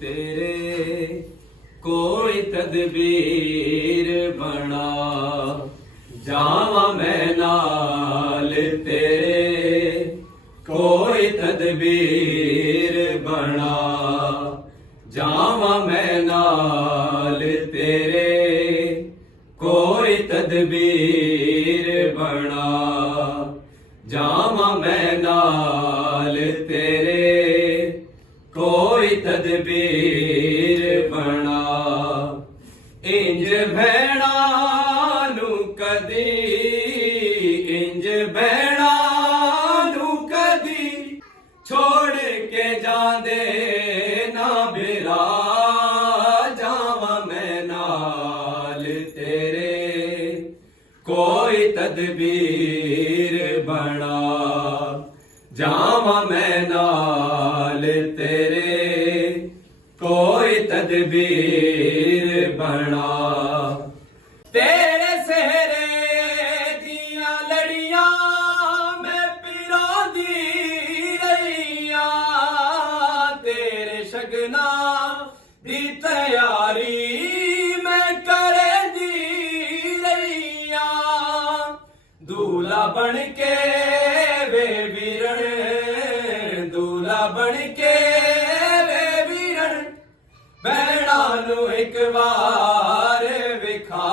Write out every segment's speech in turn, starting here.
तेरे कोई तदबीर बना जावा मैं नाल तेरे कोई तदबीर बना जावा मैं नाल तेरे कोई तदबीर बना जावा मैं नाल तेरे कोई तदबीर बना इंज भैणा नू कदी इंज भैणा नू कदी छोड़ के जांदे ना बिरा जावा मैं नाल तेरे कोई तदबीर बना जावा मैं नाल तेरे कोई तदबीर बना तेरे सेहरे दियां लड़ियां मैं पिरा दी रहियां तेरे शगना दी तैयारी मैं करे दी रहियां दूल्हा बन के वे वीरण दूल्हा बन के भैणा नू एक बार विखा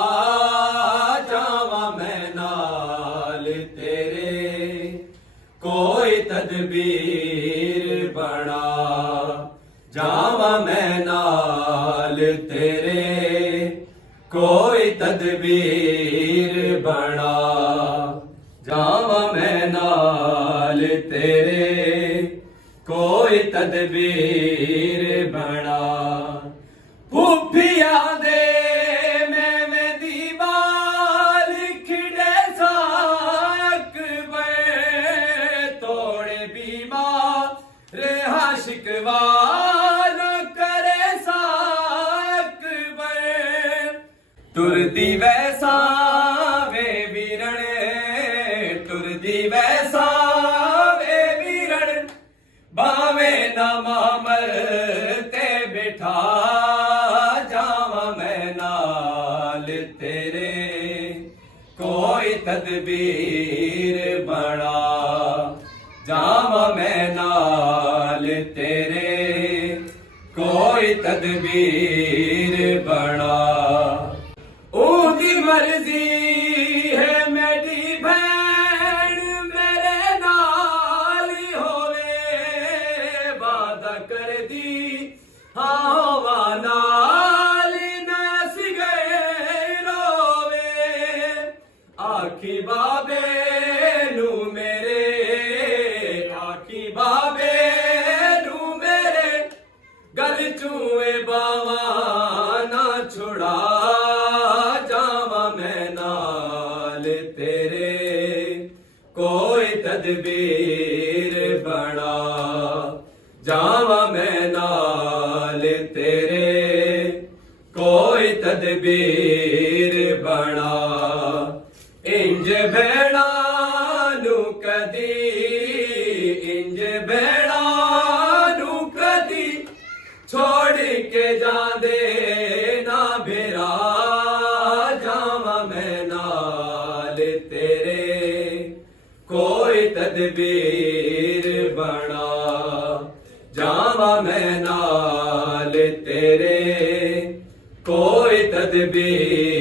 जावा मैं नाल तेरे कोई तदबीर बना जावा मैं नाल तेरे कोई तदबीर बना जावा मैं नाल तेरे कोई तदबीर बना फूफिया दे मैं दीवार खिड़े साक तोड़े बीमार रेहा शिकवार करे साक तुरदी वैसा वे वीरण तुरदी वैसा वे वीरण बावे ना मामल ते बिठा जावा मैं नाल तेरे कोई तदबीर बना जावा मैं नाल तेरे कोई तदबीर बना ओदी मर्जी है मेरी भैन मेरे नाल होवे वादा कर दी हावा नाल नस गए रोवे आखी बाबे नू मेरे आखी बाबे नू मेरे गल चूए बावा ना छुड़ा जावा मैं नाल तेरे कोई तदबीर बना जावा मैं नाल तेरे कोई तदबीर बना इंज भैणा नू कदी इंज भैणा नू कदी छोड़ के जांदे ना भेरा जावा मैं नाल तेरे कोई तदबीर बना जावा मैं नाल तेरे कोई तदबीर